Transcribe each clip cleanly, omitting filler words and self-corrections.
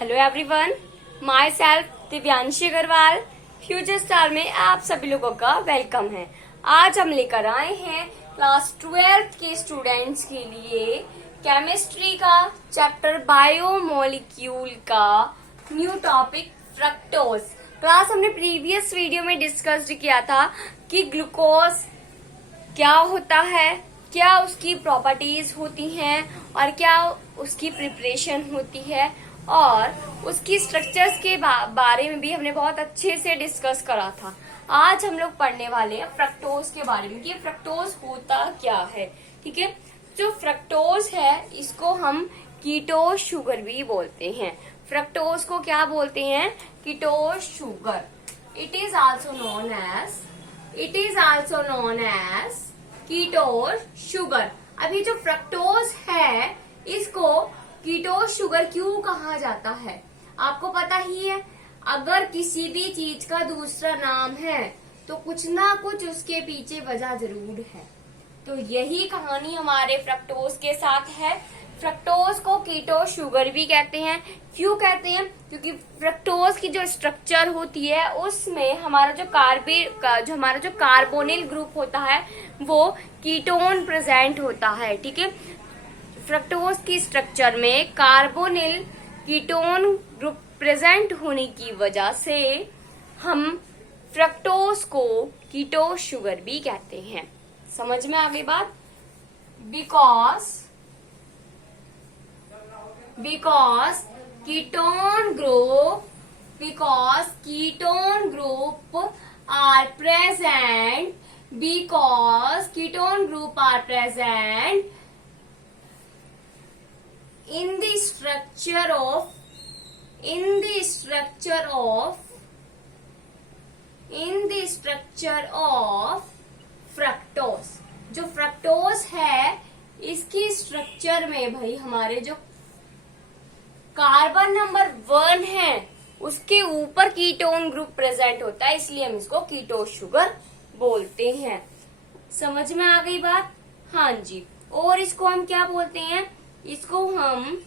Hello everyone, myself Divyanshi Agarwal. Future star में आप सभी लोगों का वेलकम है। आज हम लेकर आए हैं क्लास 12th के स्टूडेंट्स के लिए केमिस्ट्री का चैप्टर बायोमोलिक्यूल का न्यू टॉपिक फ्रक्टोज। क्लास हमने प्रीवियस वीडियो में डिस्कस किया था कि ग्लूकोज क्या होता है, क्या उसकी प्रॉपर्टीज होती हैं और क्या उसकी प्रिपरेशन होती है, और उसकी स्ट्रक्चर्स के बारे में भी हमने बहुत अच्छे से डिस्कस करा था। आज हम लोग पढ़ने वाले हैं फ्रक्टोज के बारे में कि फ्रक्टोज होता क्या है। ठीक है, जो फ्रक्टोज है इसको हम कीटोज शुगर भी बोलते हैं। फ्रक्टोज को क्या बोलते हैं? Ketose sugar. It is also known as ketose sugar. अभी जो फ्रक्टोज है इसको कीटोज शुगर क्यों कहा जाता है आपको पता ही है। अगर किसी भी चीज का दूसरा नाम है तो कुछ ना कुछ उसके पीछे वजह जरूर है। तो यही कहानी हमारे फ्रक्टोज के साथ है। फ्रक्टोज को कीटोज शुगर भी कहते हैं। क्यों कहते हैं? क्योंकि फ्रक्टोज की जो स्ट्रक्चर होती है उसमें हमारा जो कार्बोनिल ग्रुप होता है वो कीटोन प्रेजेंट होता है। ठीक है, फ्रक्टोज की स्ट्रक्चर में कार्बोनिल कीटोन ग्रुप प्रेजेंट होने की वजह से हम फ्रक्टोज को कीटोज शुगर भी कहते हैं। समझ में आ गई बात? Because ketone group are present in the structure of fructose। जो फ्रक्टोज है इसकी स्ट्रक्चर में भाई हमारे जो कार्बन नंबर 1 है उसके ऊपर कीटोन ग्रुप प्रेजेंट होता है, इसलिए हम इसको कीटोज शुगर बोलते हैं। समझ में आ गई बात? हाँ जी। और इसको हम क्या बोलते हैं? इसको हम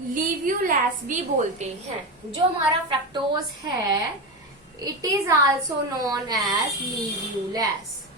लीव्यूलेस भी बोलते हैं। जो हमारा फ्रक्टोज है it is also known as levulose.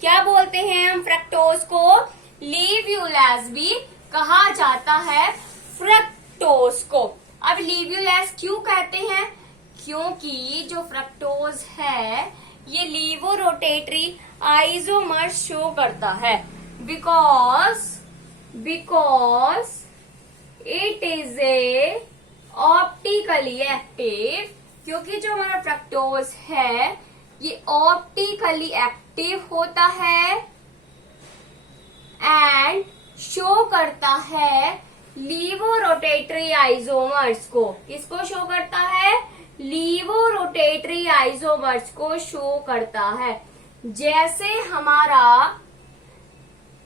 क्या बोलते हैं हम फ्रक्टोज को? लीव्यूलेस भी कहा जाता है फ्रक्टोज को। अब लीव्यूलेस क्यों कहते हैं? क्योंकि जो फ्रक्टोज है ये लीवो रोटेटरी आइसोमर्स शो करता है। Because it is a optically active. क्योंकि जो हमारा फ्रक्टोज है ये ऑप्टिकली एक्टिव होता है एंड शो करता है लीवो रोटेटरी आइसोमर्स को। किसको शो करता है? लीवो रोटेटरी आइसोमर्स को शो करता है। जैसे हमारा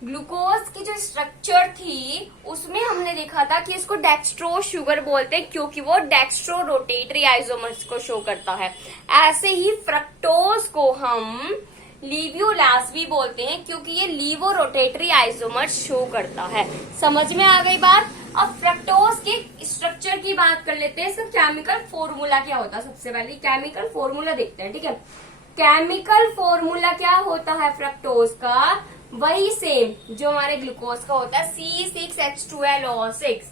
ग्लूकोज की जो स्ट्रक्चर थी उसमें हमने देखा था कि इसको डेक्स्ट्रोज शुगर बोलते हैं क्योंकि वो डेक्स्ट्रो रोटेटरी आइसोमर्स को शो करता है। ऐसे ही फ्रक्टोज को हम लीव्यूलेस भी बोलते हैं क्योंकि ये लीवो रोटेटरी आइसोमर्स शो करता है। समझ में आ गई बात? अब फ्रक्टोज के स्ट्रक्चर की बात कर लेते हैं। इसका केमिकल फॉर्मूला क्या होता है? सबसे पहले केमिकल फॉर्मूला देखते हैं। ठीक है, केमिकल फॉर्मूला क्या होता है फ्रक्टोज का? वही सेम जो हमारे ग्लूकोज का होता है, C6H12O6।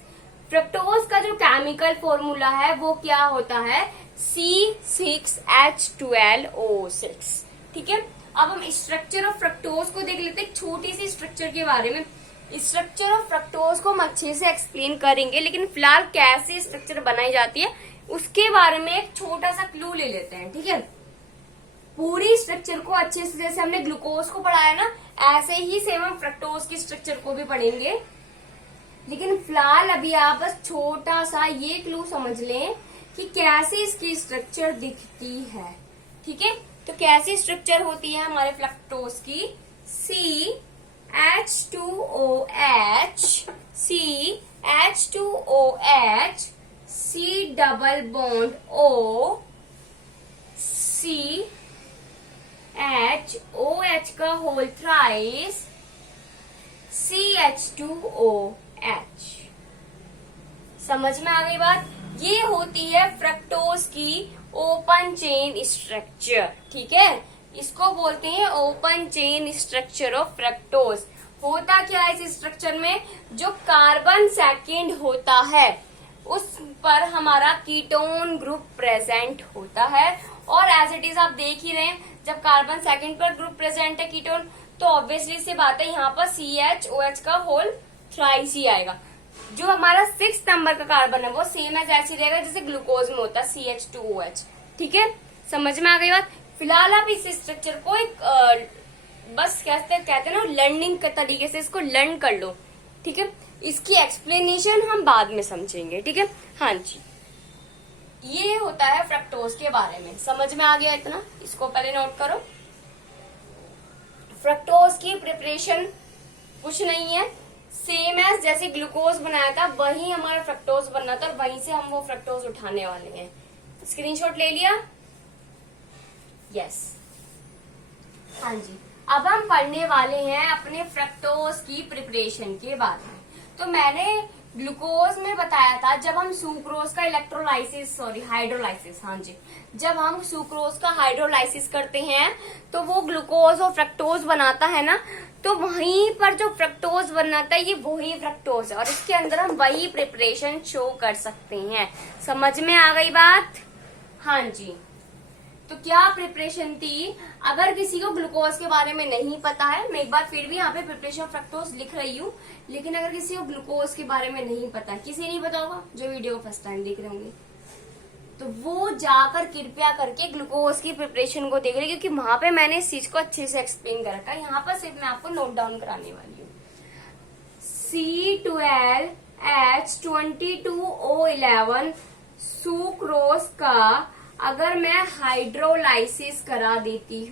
फ्रक्टोज का जो केमिकल फॉर्मूला है वो क्या होता है? C6H12O6। ठीक है, अब हम स्ट्रक्चर ऑफ फ्रक्टोज को देख लेते हैं, छोटी सी स्ट्रक्चर के बारे में। स्ट्रक्चर ऑफ फ्रक्टोज को हम अच्छे से एक्सप्लेन करेंगे, लेकिन फिलहाल कैसे स्ट्रक्चर बनाई जाती है उसके बारे में एक छोटा सा क्लू ले लेते हैं। ठीक है, पूरी स्ट्रक्चर को अच्छे से, जैसे हमने ग्लूकोज को पढ़ाया ना, ऐसे ही सेम हम फ्रक्टोज की स्ट्रक्चर को भी पढ़ेंगे। लेकिन फिलहाल अभी आप बस छोटा सा ये क्लू समझ लें कि कैसे इसकी स्ट्रक्चर दिखती है। ठीक है, तो कैसी स्ट्रक्चर होती है हमारे फ्रक्टोज की? CH2OH, C double bond O, C OH का होल थ्राइस CH2OH। समझ में आ गई बात? ये होती है फ्रक्टोज की ओपन चेन स्ट्रक्चर। ठीक है, इसको बोलते हैं open chain structure of fructose. होता क्या है इस स्ट्रक्चर में? जो कार्बन सेकेंड होता है उस पर हमारा कीटोन ग्रुप प्रेजेंट होता है, और एज इट इज आप देख ही रहे हैं, जब कार्बन सेकेंड पर ग्रुप प्रेजेंट है कीटोन, तो ऑब्वियसली सी बात है यहाँ पर CHOH का होल थ्राइस ही आएगा। जो हमारा 6 नंबर का कार्बन है वो सेम एज ऐसी रहेगा जैसे ग्लूकोज में होता है CH2OH। ठीक है, समझ में आ गई बात? फिलहाल आप इस स्ट्रक्चर को एक बस कहते हैं ना लर्निंग के तरीके से इसको लर्न कर लो। ठीक है, इसकी एक्सप्लेनेशन हम बाद में समझेंगे। ठीक है, हाँ जी, ये होता है फ्रक्टोज के बारे में। समझ में आ गया इतना? इसको पहले नोट करो। फ्रक्टोज की प्रिपरेशन कुछ नहीं है, सेम एज जैसे ग्लूकोज बनाया था वही हमारा फ्रक्टोज बनना था, और वहीं से हम वो फ्रक्टोज उठाने वाले हैं। स्क्रीनशॉट ले लिया? यस, हाँ जी। अब हम पढ़ने वाले हैं अपने फ्रक्टोज की प्रिपरेशन के बारे में। तो मैंने ग्लूकोज में बताया था जब हम सुक्रोज का हाइड्रोलाइसिस, हाँ जी, जब हम सुक्रोज का हाइड्रोलाइसिस करते हैं तो वो ग्लूकोज और फ्रक्टोज बनाता है ना, तो वहीं पर जो फ्रक्टोज बनाता है ये वही फ्रक्टोज है, और इसके अंदर हम वही प्रिपरेशन शो कर सकते हैं। समझ में आ गई बात? हाँ जी। तो क्या प्रिपरेशन थी? अगर किसी को ग्लूकोज के बारे में नहीं पता है, मैं एक बार फिर भी यहाँ पे प्रिपरेशन ऑफ फ्रक्टोज लिख रही हूँ, लेकिन अगर किसी को ग्लूकोज के बारे में नहीं पता, किसी नहीं पता होगा जो वीडियो फर्स्ट टाइम देख रहे होंगे, तो वो जाकर कृपया करके ग्लूकोज की प्रिपरेशन को देख रहे, क्योंकि वहां पे मैंने इस चीज को अच्छे से एक्सप्लेन कर रखा है। यहाँ पर सिर्फ मैं आपको नोट डाउन कराने वाली हूँ। C12H22O11 सुक्रोज का अगर मैं हाइड्रोलाइसिस करा देती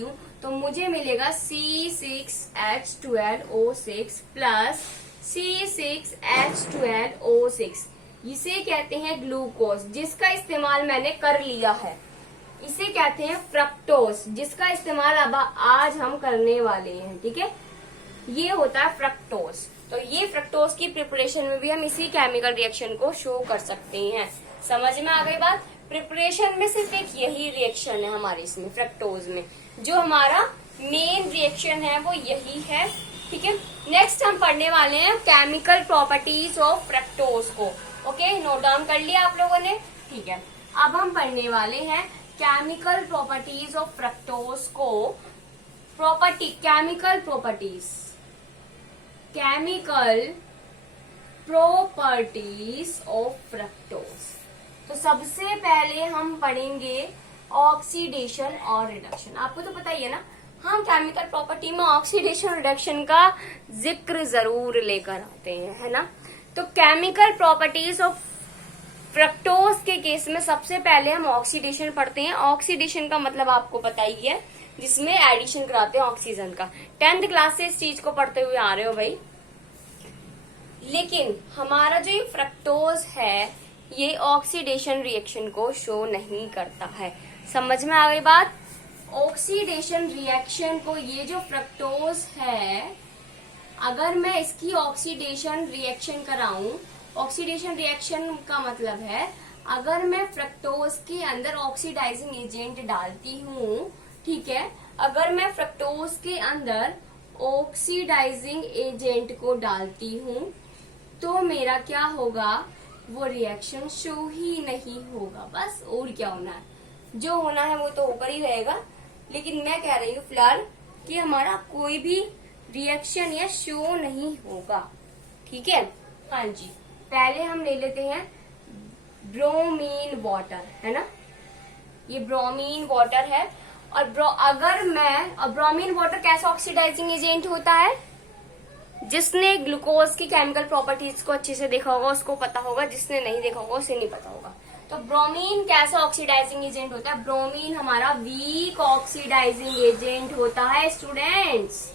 हूँ, तो मुझे मिलेगा C6H12O6 प्लस C6H12O6। इसे कहते हैं ग्लूकोज, जिसका इस्तेमाल मैंने कर लिया है। इसे कहते हैं फ्रक्टोज, जिसका इस्तेमाल अब आज हम करने वाले हैं। ठीक है, ये होता है फ्रक्टोज। तो ये फ्रक्टोज की प्रिपरेशन में भी हम इसी केमिकल रिएक्शन को शो कर सकते हैं। समझ में आ गई बात? प्रिपरेशन में सिर्फ एक यही रिएक्शन है हमारे इसमें फ्रक्टोज में, जो हमारा मेन रिएक्शन है वो यही है। ठीक है, नेक्स्ट हम पढ़ने वाले हैं केमिकल प्रॉपर्टीज ऑफ फ्रक्टोज को। ओके, नोट डाउन कर लिया आप लोगों ने? ठीक है, अब हम पढ़ने वाले हैं केमिकल प्रॉपर्टीज ऑफ फ्रक्टोज को। Chemical properties of fructose. तो सबसे पहले हम पढ़ेंगे ऑक्सीडेशन और रिडक्शन। आपको तो पता ही है ना, हम केमिकल प्रॉपर्टी में ऑक्सीडेशन रिडक्शन का जिक्र जरूर लेकर आते हैं, है ना। तो केमिकल प्रॉपर्टीज ऑफ फ्रक्टोज के केस में सबसे पहले हम ऑक्सीडेशन पढ़ते हैं। ऑक्सीडेशन का मतलब आपको पता ही है, जिसमें एडिशन कराते हैं ऑक्सीजन का। 10th क्लास से इस चीज को पढ़ते हुए आ रहे हो भाई। लेकिन हमारा जो ये फ्रक्टोज है ये ऑक्सीडेशन रिएक्शन को शो नहीं करता है। समझ में आ गई बात? ऑक्सीडेशन रिएक्शन को, ये जो फ्रक्टोज है, अगर मैं इसकी ऑक्सीडेशन रिएक्शन कराऊं, ऑक्सीडेशन रिएक्शन का मतलब है अगर मैं फ्रक्टोज के अंदर ऑक्सीडाइजिंग एजेंट डालती हूँ, ठीक है, अगर मैं फ्रक्टोज के अंदर ऑक्सीडाइजिंग एजेंट को डालती हूँ तो मेरा क्या होगा, वो रिएक्शन शो ही नहीं होगा। बस और क्या होना है, जो होना है वो तो होकर ही रहेगा। लेकिन मैं कह रही हूँ फिलहाल कि हमारा कोई भी रिएक्शन या शो नहीं होगा। ठीक है, हाँ जी। पहले हम ले लेते हैं ब्रोमीन वाटर, है ना, ये ब्रोमीन वाटर है। और ब्रोमीन वाटर कैसा ऑक्सीडाइजिंग एजेंट होता है? जिसने ग्लूकोज की केमिकल प्रॉपर्टीज को अच्छे से देखा होगा उसको पता होगा, जिसने नहीं देखा होगा उसे नहीं पता होगा। तो ब्रोमीन कैसा ऑक्सीडाइजिंग एजेंट होता है? ब्रोमीन हमारा वीक ऑक्सीडाइजिंग एजेंट होता है स्टूडेंट्स।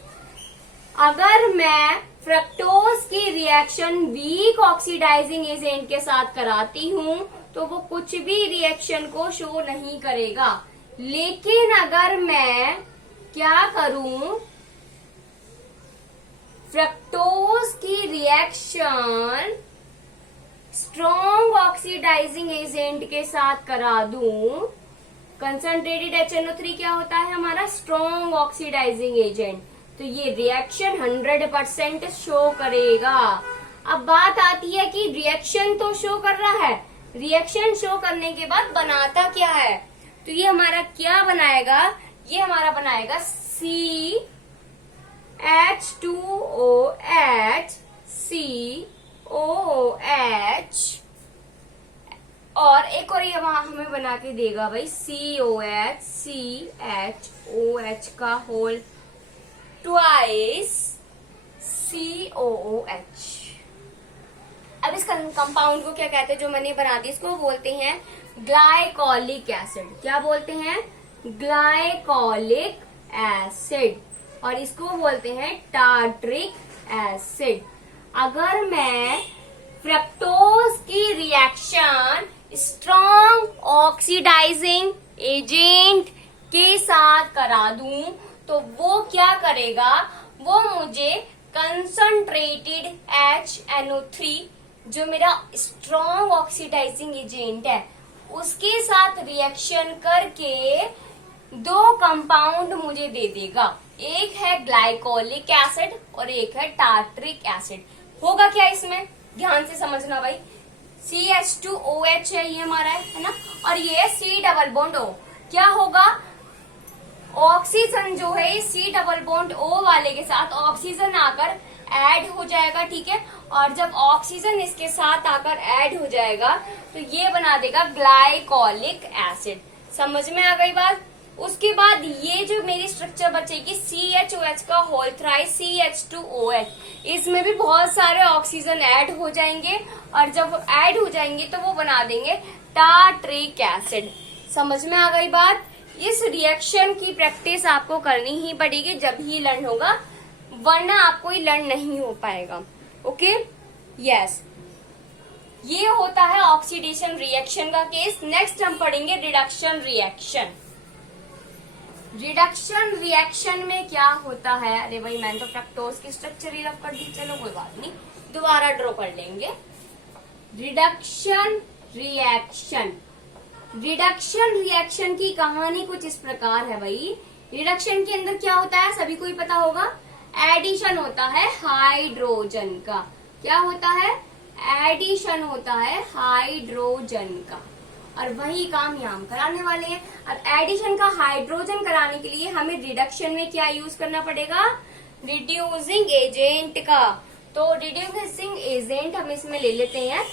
अगर मैं फ्रक्टोज की रिएक्शन वीक ऑक्सीडाइजिंग एजेंट के साथ कराती हूँ तो वो कुछ भी रिएक्शन को शो नहीं करेगा। लेकिन अगर मैं क्या करूं, फ्रक्टोज की रिएक्शन स्ट्रॉन्ग ऑक्सीडाइजिंग एजेंट के साथ करा दूं, कंसंट्रेटेड HNO3 क्या होता है हमारा, स्ट्रॉन्ग ऑक्सीडाइजिंग एजेंट, तो ये रिएक्शन 100% शो करेगा। अब बात आती है कि रिएक्शन तो शो कर रहा है, रिएक्शन शो करने के बाद बनाता क्या है, तो ये हमारा क्या बनाएगा, ये हमारा बनाएगा CH2OH, COOH, और एक और ये वहां हमें बना के देगा भाई COH, CHOH का होल ट्वाइस COOH। अब इस कंपाउंड को क्या कहते हैं, जो मैंने बना दी, इसको बोलते हैं ग्लाइकोलिक एसिड। क्या बोलते हैं, ग्लाइकोलिक एसिड, और इसको बोलते हैं टार्ट्रिक एसिड। अगर मैं फ्रक्टोज की रिएक्शन स्ट्रॉन्ग ऑक्सीडाइजिंग एजेंट के साथ करा दूं, तो वो क्या करेगा, वो मुझे कंसंट्रेटेड HNO3 जो मेरा स्ट्रॉन्ग ऑक्सीडाइजिंग एजेंट है उसके साथ रिएक्शन करके दो कंपाउंड मुझे दे देगा। एक है ग्लाइकोलिक एसिड और एक है टार्ट्रिक एसिड। होगा क्या इसमें, ध्यान से समझना भाई। CH2OH है ये हमारा, है ना, और ये है C डबल बॉन्ड O। क्या होगा, ऑक्सीजन जो है C डबल बॉन्ड O वाले के साथ ऑक्सीजन आकर ऐड हो जाएगा, ठीक है, और जब ऑक्सीजन इसके साथ आकर ऐड हो जाएगा तो ये बना देगा ग्लाइकोलिक एसिड। समझ में आ गई बात। उसके बाद ये जो मेरी स्ट्रक्चर बचेगी CHOH का होल थ्राइस CH2OH, इसमें भी बहुत सारे ऑक्सीजन ऐड हो जाएंगे, और जब ऐड हो जाएंगे तो वो बना देंगे टार्ट्रिक एसिड। समझ में आ गई बात। इस रिएक्शन की प्रैक्टिस आपको करनी ही पड़ेगी जब ही लर्न होगा, वरना आपको ये लर्न नहीं हो पाएगा। ओके, यस, ये होता है ऑक्सीडेशन रिएक्शन का केस। नेक्स्ट हम पढ़ेंगे रिडक्शन रिएक्शन। रिडक्शन रिएक्शन में क्या होता है, अरे भाई मैंने तो फ्रक्टोज की स्ट्रक्चर ही रफ कर दी, चलो कोई बात नहीं, दोबारा ड्रॉ कर लेंगे। रिडक्शन रिएक्शन, रिडक्शन रिएक्शन की कहानी कुछ इस प्रकार है भाई। रिडक्शन के अंदर क्या होता है, सभी को ही पता होगा, एडिशन होता है हाइड्रोजन का। क्या होता है, एडिशन होता है हाइड्रोजन का, और वही काम यहाँ हम कराने वाले हैं। अब एडिशन का हाइड्रोजन कराने के लिए हमें रिडक्शन में क्या यूज करना पड़ेगा, रिड्यूसिंग एजेंट का। तो रिड्यूसिंग एजेंट हम इसमें ले लेते हैं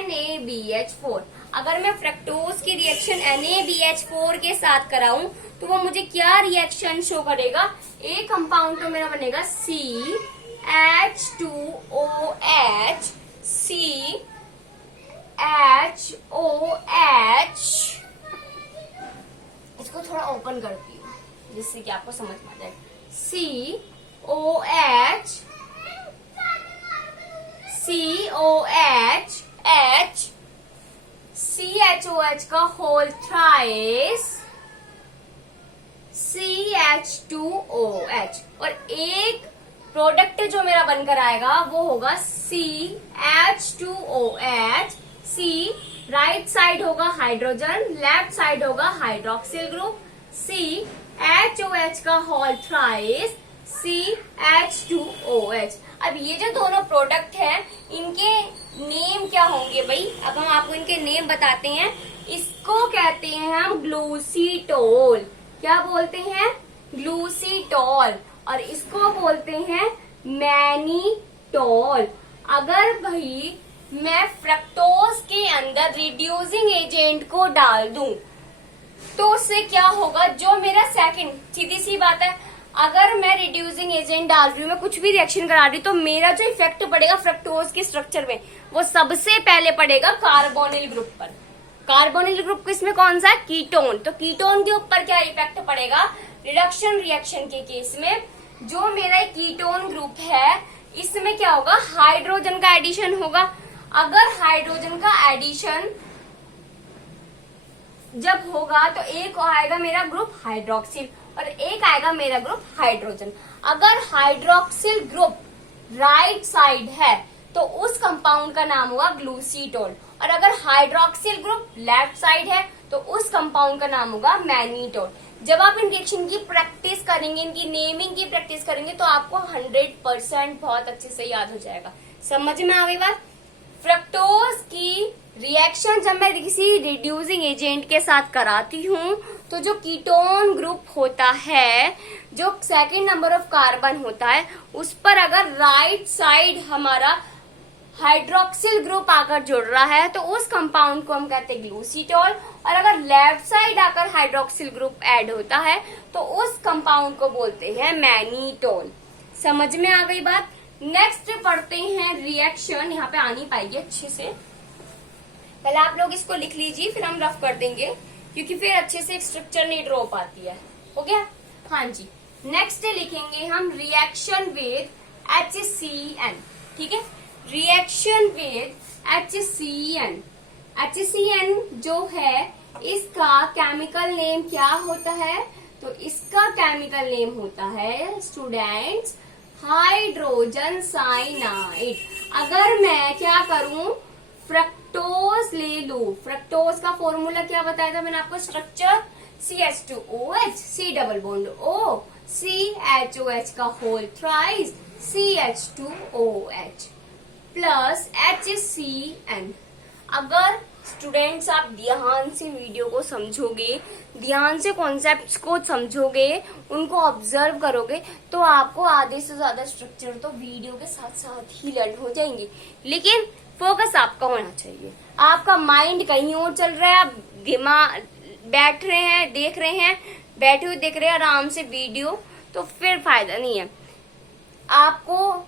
NaBH4। अगर मैं फ्रक्टोज की रिएक्शन NaBH4 के साथ कराऊं तो वो मुझे क्या रिएक्शन शो करेगा, एक कंपाउंड तो मेरा बनेगा CH2OH, CHOH। इसको थोड़ा ओपन करती हूँ जिससे कि आपको समझ में आ जाए। COH, COH, H, CHOH का होल थ्राइस CH2OH, और एक प्रोडक्ट जो मेरा बनकर आएगा वो होगा CH2OH। C राइट साइड होगा हाइड्रोजन, लेफ्ट साइड होगा हाइड्रोक्सिल ग्रुप, CHOH का होल थ्राइस CH2OH। अब ये जो दोनों प्रोडक्ट हैं इनके नेम क्या होंगे भाई, अब हम आपको इनके नेम बताते हैं। इसको कहते हैं हम ग्लूसीटोल। क्या बोलते हैं, ग्लूसीटोल, और इसको बोलते हैं मैनीटोल। अगर भाई मैं फ्रक्टोज के अंदर रिड्यूसिंग एजेंट को डाल दूं तो उससे क्या होगा, जो मेरा सेकंड, सीधी सी बात है, अगर मैं रिड्यूसिंग एजेंट डाल रही हूँ, मैं कुछ भी रिएक्शन करा रही हूँ, तो मेरा जो इफेक्ट पड़ेगा फ्रक्टोज के स्ट्रक्चर में वो सबसे पहले पड़ेगा कार्बोनिल ग्रुप पर। कार्बोनिल ग्रुप किसमें कौन सा है, कीटोन। तो कीटोन के ऊपर क्या इफेक्ट पड़ेगा, रिडक्शन रिएक्शन के केस में जो मेरा कीटोन ग्रुप है इसमें क्या होगा, हाइड्रोजन का एडिशन होगा। अगर हाइड्रोजन का एडिशन जब होगा तो एक आएगा मेरा ग्रुप हाइड्रोक्सिल और एक आएगा मेरा ग्रुप हाइड्रोजन। अगर हाइड्रोक्सिल ग्रुप राइट साइड है तो उस कंपाउंड का नाम होगा ग्लूसीटोल, और अगर हाइड्रोक्सिल ग्रुप लेफ्ट साइड है तो उस कंपाउंड का नाम होगा मैनीटोल। जब आप इन रिएक्शन की प्रैक्टिस करेंगे, इनकी नेमिंग की प्रैक्टिस करेंगे तो आपको 100% बहुत अच्छे से याद हो जाएगा। समझ में आ गई बात? फ्रक्टोज की रिएक्शन जब मैं किसी रिड्यूसिंग एजेंट के साथ कराती हूँ तो जो कीटोन ग्रुप होता है, जो सेकंड नंबर ऑफ कार्बन होता है, उस पर अगर राइट साइड हमारा हाइड्रोक्सिल ग्रुप आकर जुड़ रहा है तो उस कंपाउंड को हम कहते हैं ग्लूसीटोल, और अगर लेफ्ट साइड आकर हाइड्रोक्सिल ग्रुप ऐड होता है तो उस कंपाउंड को बोलते हैं मैनीटोल। समझ में आ गई बात? नेक्स्ट पढ़ते हैं रिएक्शन, यहाँ पे आनी पाएगी अच्छे से, पहले आप लोग इसको लिख लीजिए फिर हम रफ कर देंगे क्योंकि फिर अच्छे से स्ट्रक्चर नहीं ड्रॉ पाती है। हो गया? हाँ जी। नेक्स्ट लिखेंगे हम रिएक्शन विद HCN। ठीक है, रिएक्शन विद HCN। HCN जो है इसका केमिकल नेम क्या होता है? तो इसका केमिकल नेम होता है स्टूडेंट्स हाइड्रोजन साइनाइड। अगर मैं क्या करूं, फ्रक्टोज ले लू, फ्रक्टोज का फॉर्मूला क्या बताया था मैंने आपको? Structure CH2OH, C double bond O, CHOH का whole thrice CH2OH plus HCN। अगर स्टूडेंट्स आप ध्यान से वीडियो को समझोगे, ध्यान से कॉन्सेप्ट्स को समझोगे, उनको ऑब्जर्व करोगे तो आपको आधे से ज्यादा स्ट्रक्चर तो वीडियो के साथ साथ ही लर्न हो जाएंगे। लेकिन फोकस आपका होना चाहिए। आपका माइंड कहीं और चल रहा है, आप दिमाग बैठ रहे हैं, देख रहे हैं, बैठे हुए देख रहे हैं आराम से वीडियो, तो फिर फायदा नहीं है। आपको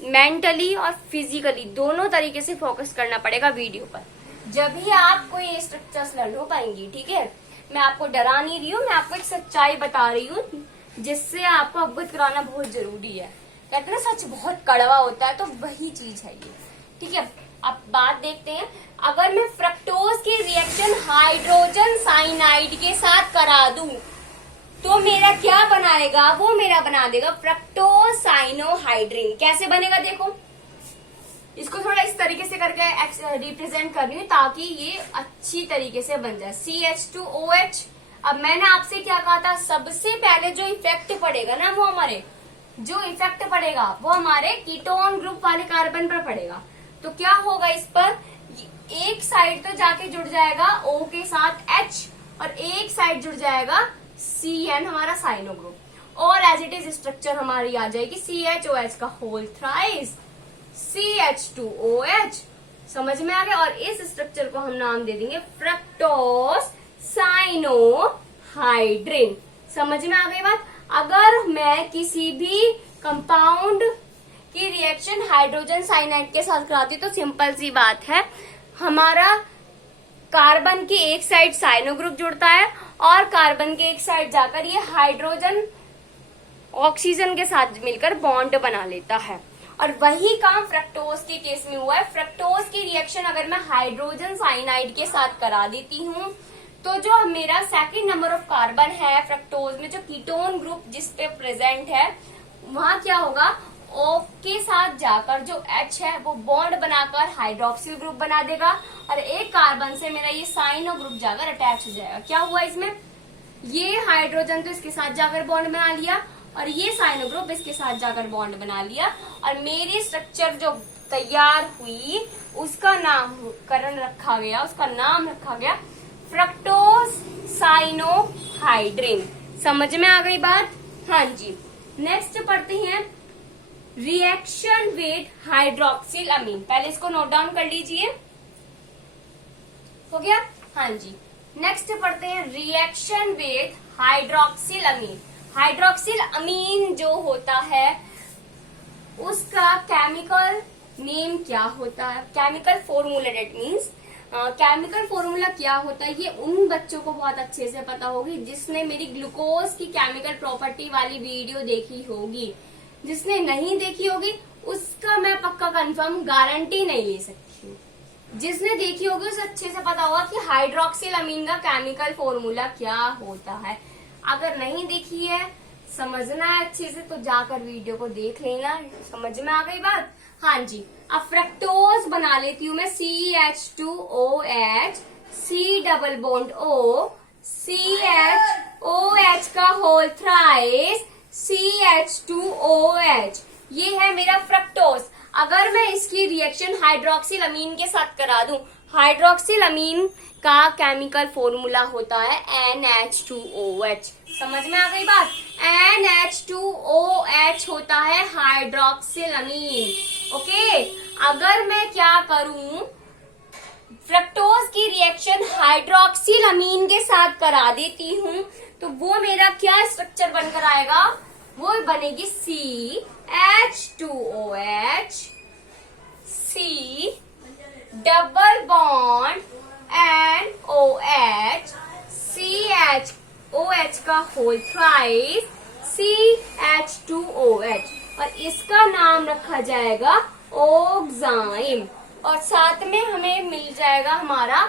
मेंटली और फिजिकली दोनों तरीके से फोकस करना पड़ेगा वीडियो पर, जब ही आपको ये स्ट्रक्चर्स लर्न हो पाएंगी। ठीक है, मैं आपको डरा नहीं रही हूँ, मैं आपको एक सच्चाई बता रही हूँ जिससे आपको अवगत कराना बहुत जरूरी है। कहते हैं ना सच बहुत कड़वा होता है, तो वही चीज है ये। ठीक है, अब बात देखते हैं। अगर मैं फ्रक्टोज की रिएक्शन हाइड्रोजन साइनाइड के साथ करा दूं तो मेरा क्या बनाएगा? वो मेरा बना देगा फ्रक्टोज साइनोहाइड्रिन। कैसे बनेगा देखो, इसको थोड़ा इस तरीके से करके रिप्रेजेंट कर रही हूँ ताकि ये अच्छी तरीके से बन जाए। CH2OH। अब मैंने आपसे क्या कहा था, सबसे पहले जो इफेक्ट पड़ेगा ना वो हमारे कीटोन ग्रुप वाले कार्बन पर पड़ेगा। तो क्या होगा, इस पर एक साइड तो जाके जुड़ जाएगा O के साथ H और एक साइड जुड़ जाएगा CN हमारा साइनो ग्रुप, और एज इट इज स्ट्रक्चर हमारी आ जाएगी CHOH का होल थ्राइस CH2OH। समझ में आ गया? और इस स्ट्रक्चर को हम नाम दे देंगे फ्रक्टोज साइनोहाइड्रिन। समझ में आ गई बात? अगर मैं किसी भी कंपाउंड की रिएक्शन हाइड्रोजन साइनाइड के साथ कराती तो सिंपल सी बात है, हमारा कार्बन की एक साइड साइनो ग्रुप जुड़ता है और कार्बन के एक साइड जाकर ये हाइड्रोजन ऑक्सीजन के साथ मिलकर बॉन्ड बना लेता है। और वही काम फ्रक्टोज के केस में हुआ है। फ्रक्टोज की रिएक्शन अगर मैं हाइड्रोजन साइनाइड के साथ करा देती हूँ तो जो मेरा सेकंड नंबर ऑफ कार्बन है फ्रक्टोज में, जो कीटोन ग्रुप जिस पे प्रेजेंट है, वहां क्या होगा, O के साथ जाकर जो H है वो बॉन्ड बनाकर हाइड्रोक्सिल ग्रुप बना देगा और एक कार्बन से मेरा ये साइनो ग्रुप जाकर अटैच हो जाएगा। क्या हुआ इसमें, ये हाइड्रोजन तो इसके साथ जाकर बॉन्ड बना लिया और ये साइनो ग्रुप इसके साथ जाकर बॉन्ड बना लिया, और मेरी स्ट्रक्चर जो तैयार हुई उसका नामकरण रखा गया, उसका नाम रखा गया फ्रक्टोज साइनोहाइड्रिन। समझ में आ गई बात? हाँ जी। नेक्स्ट पढ़ते हैं रिएक्शन विद हाइड्रोक्सिल अमीन। पहले इसको नोट डाउन कर लीजिए। हो गया? हाँ जी। नेक्स्ट पढ़ते हैं reaction with hydroxyl amine. Hydroxyl amine जो होता है उसका केमिकल नेम क्या होता है, chemical formula, that means chemical formula क्या होता है, ये उन बच्चों को बहुत अच्छे से पता होगी जिसने मेरी ग्लूकोज की केमिकल प्रॉपर्टी वाली वीडियो देखी होगी। जिसने नहीं देखी होगी उसका मैं पक्का कंफर्म गारंटी नहीं ले सकती हूँ। जिसने देखी होगी उसे अच्छे से पता होगा कि हाइड्रोक्सिल अमीन का केमिकल फॉर्मूला क्या होता है। अगर नहीं देखी है, समझना है अच्छे से, तो जाकर वीडियो को देख लेना। समझ में आ गई बात? हाँ जी। अब फ्रक्टोज बना लेती हूँ मैं। CH2OH, C double bond O, CHOH का होल थ्राइस, CH2OH। ये है मेरा फ्रक्टोज। अगर मैं इसकी रिएक्शन हाइड्रोक्सिल अमीन के साथ करा दूं, हाइड्रोक्सिल अमीन का केमिकल फॉर्मूला होता है NH2OH। समझ में आ गई बात? NH2OH होता है हाइड्रोक्सिल अमीन। ओके, अगर मैं क्या करूं, फ्रक्टोज की रिएक्शन हाइड्रोक्सिल अमीन के साथ करा देती हूं, तो वो मेरा क्या स्ट्रक्चर बनकर आएगा? वो बनेगी CH2OH, C double bond NOH, CHOH का होल थ्राइस, CH2OH, और इसका नाम रखा जाएगा ऑक्साइम। और साथ में हमें मिल जाएगा हमारा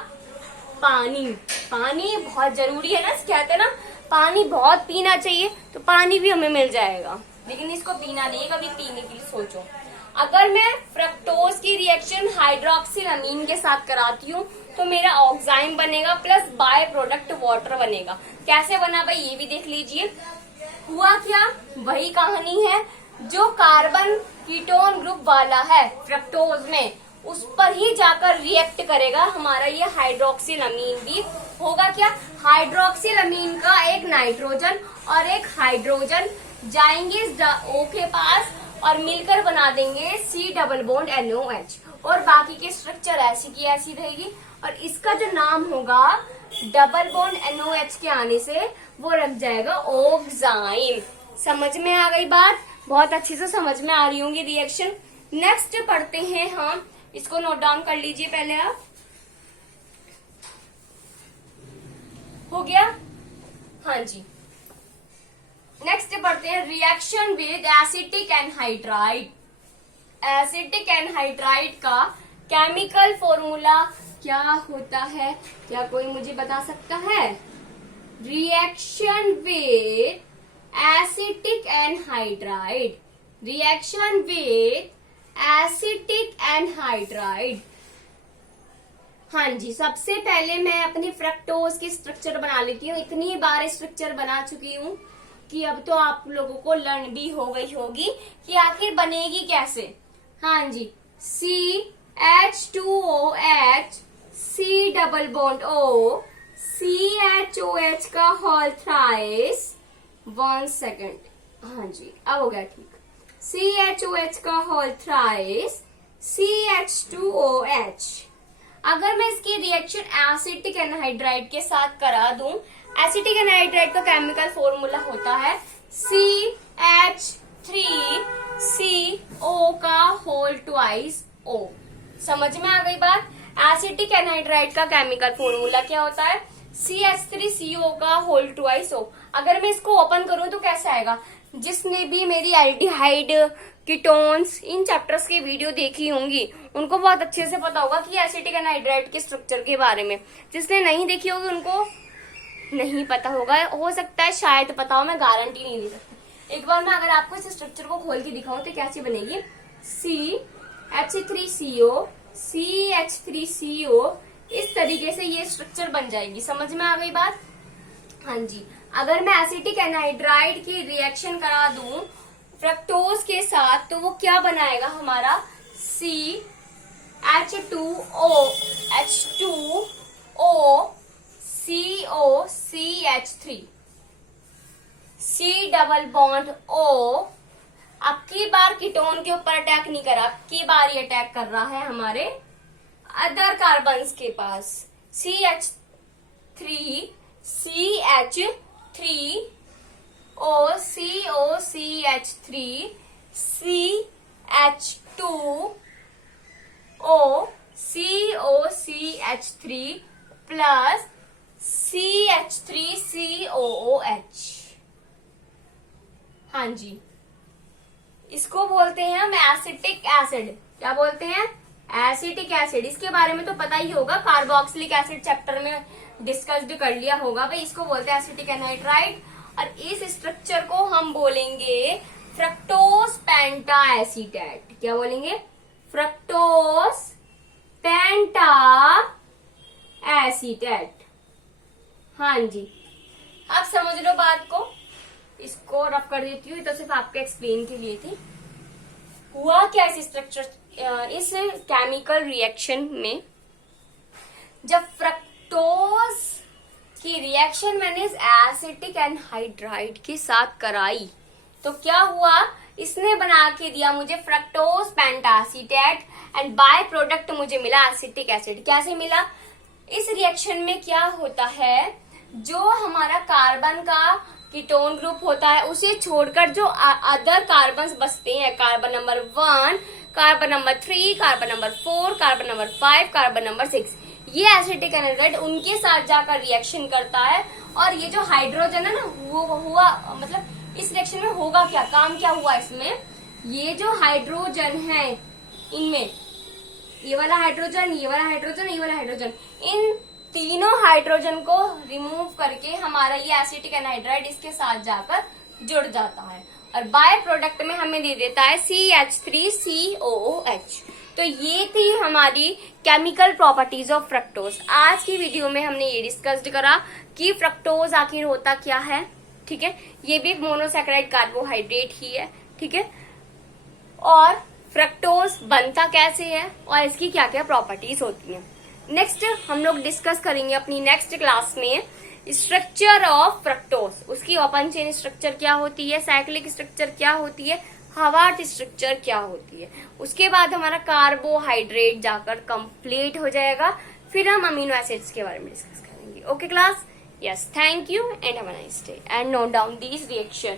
पानी। पानी बहुत जरूरी है ना, कहते हैं ना पानी बहुत पीना चाहिए, तो पानी भी हमें मिल जाएगा। लेकिन इसको पीना नहीं, कभी पीने के लिए सोचो। अगर मैं फ्रक्टोज की रिएक्शन हाइड्रोक्सिल अमीन के साथ कराती हूँ, तो मेरा ऑक्साइम बनेगा प्लस बाय प्रोडक्ट वाटर बनेगा। कैसे बना भाई, ये भी देख लीजिए। हुआ क्या, वही कहानी है। जो कार्बन कीटोन ग्रुप वाला है फ्रक्टोज में, उस पर ही जाकर रिएक्ट करेगा हमारा ये हाइड्रोक्सिल अमीन भी। होगा क्या, हाइड्रोक्सिल अमीन का एक नाइट्रोजन और एक हाइड्रोजन जाएंगे इस O के पास और मिलकर बना देंगे C डबल बॉन्ड NOH, और बाकी के स्ट्रक्चर ऐसी की ऐसी रहेगी। और इसका जो नाम होगा डबल बॉन्ड NOH के आने से, वो रख जाएगा ऑक्साइम। समझ में आ गई बात? बहुत अच्छी से समझ में आ रही होंगी रिएक्शन। नेक्स्ट पढ़ते हैं हम, इसको नोट डाउन कर लीजिए पहले आप। हो गया? हाँ जी। नेक्स्ट पढ़ते हैं reaction with acetic anhydride. Acetic anhydride का केमिकल फॉर्मूला क्या होता है? क्या कोई मुझे बता सकता है? Reaction with acetic anhydride, reaction with acetic anhydride. हाँ जी, सबसे पहले मैं अपनी फ्रक्टोज की स्ट्रक्चर बना लेती हूँ। इतनी बार स्ट्रक्चर बना चुकी हूँ कि अब तो आप लोगों को लर्न भी हो गई होगी कि आखिर बनेगी कैसे। हाँ जी, CH2OH, C double bond O, CHOH का होल थ्राइस। 1 सेकेंड। हाँ जी, अब हो गया ठीक। CHOH का होल थ्राइस, CH2OH। अगर मैं इसकी रिएक्शन एसिटिक एनहाइड्राइड के साथ करा दूं, एसिटिक एनहाइड्राइड का केमिकल फॉर्मूला होता है CH3CO का होल ट्वाइस O। समझ में आ गई बात? एसिटिक एनहाइड्राइड का केमिकल फॉर्मूला क्या होता है? CH3CO का होल ट्वाइस O। अगर मैं इसको ओपन करूं तो कैसे आएगा? जिसने भी मेरी एल्डिहाइड, कीटोन्स, इन चैप्टर्स की वीडियो देखी होंगी, उनको बहुत अच्छे से पता होगा कि एसिटिक एनहाइड्राइड के स्ट्रक्चर के बारे में। जिसने नहीं देखी होगी उनको नहीं पता होगा, हो सकता है शायद पता हो, मैं गारंटी नहीं दे सकती। एक बार मैं अगर आपको इस स्ट्रक्चर को खोल के दिखाऊं तो कैसी बनेगी? CH3CO, CH3CO, इस तरीके से ये स्ट्रक्चर बन जाएगी। समझ में आ गई बात? हाँ जी। अगर मैं एसिटिक एनहाइड्राइड की रिएक्शन करा दूं फ्रक्टोज के साथ, तो वो क्या बनाएगा हमारा? H2O, COCH3, C double bond O। अब की बार कीटोन के ऊपर अटैक नहीं करा, अब की बार ये अटैक कर रहा है हमारे अदर कार्बन्स के पास। CH3CH3O, COCH3, CH2O, COCH3 plus CH3COOH। हाँ जी, इसको बोलते हैं हम एसिटिक एसिड। क्या बोलते हैं? एसिटिक एसिड, इसके बारे में तो पता ही होगा, कार्बोक्सिलिक एसिड चैप्टर में डिस्कस्ड कर लिया होगा भाई, इसको बोलते हैं एसिटिक एनहाइड्राइड। और इस स्ट्रक्चर को हम बोलेंगे फ्रक्टोज पेंटा एसीटेट। क्या बोलेंगे? फ्रक्टोज पेंटा एसीटेट। हाँ जी, आप समझ लो बात को, इसको रफ कर देती हूँ, तो सिर्फ आपके एक्सप्लेन के लिए थी। हुआ क्या इस स्ट्रक्चर, इस केमिकल रिएक्शन में, जब फ्रक्टोज की रिएक्शन मैंने इस एसिटिक एनहाइड्राइड के साथ कराई, तो क्या हुआ, इसने बना के दिया मुझे फ्रक्टोज पेंटासीटेट एंड बाय प्रोडक्ट मुझे मिला एसिटिक एसिड। कैसे मिला? इस रिएक्शन में क्या होता है, जो हमारा कार्बन का कीटोन ग्रुप होता है उसे छोड़कर जो अदर कार्बन बचते हैं, carbon number 1, carbon number 3, carbon number 4, carbon number 5, carbon number 6, ये एसिटिक एनहाइड्राइड उनके साथ जाकर रिएक्शन करता है। और ये जो हाइड्रोजन है ना, वो हुआ, मतलब इस रिएक्शन में होगा क्या, काम क्या हुआ इसमें, ये जो हाइड्रोजन है इनमें, ये वाला हाइड्रोजन, ये वाला हाइड्रोजन, ये वाला हाइड्रोजन, इन तीनों हाइड्रोजन को रिमूव करके हमारा ये एसिटिक एनहाइड्राइड इसके साथ जाकर जुड़ जाता है और बाय प्रोडक्ट में हमें दे देता है CH3COOH। तो ये थी हमारी केमिकल प्रॉपर्टीज ऑफ फ्रक्टोज। आज की वीडियो में हमने ये डिस्कस्ड करा कि फ्रक्टोज आखिर होता क्या है, ठीक है, ये भी एक मोनोसैकेराइड कार्बोहाइड्रेट ही है, ठीक है, और फ्रक्टोज बनता कैसे है और इसकी क्या क्या प्रॉपर्टीज होती हैं। नेक्स्ट हम लोग डिस्कस करेंगे अपनी नेक्स्ट क्लास में स्ट्रक्चर ऑफ फ्रक्टोज, उसकी ओपन चेन स्ट्रक्चर क्या होती है, साइक्लिक स्ट्रक्चर क्या होती है, हवार्ट स्ट्रक्चर क्या होती है। उसके बाद हमारा कार्बोहाइड्रेट जाकर कंप्लीट हो जाएगा, फिर हम अमीनो एसिड्स के बारे में डिस्कस करेंगे। Okay class, yes, thank you and have a nice day and note down these reaction.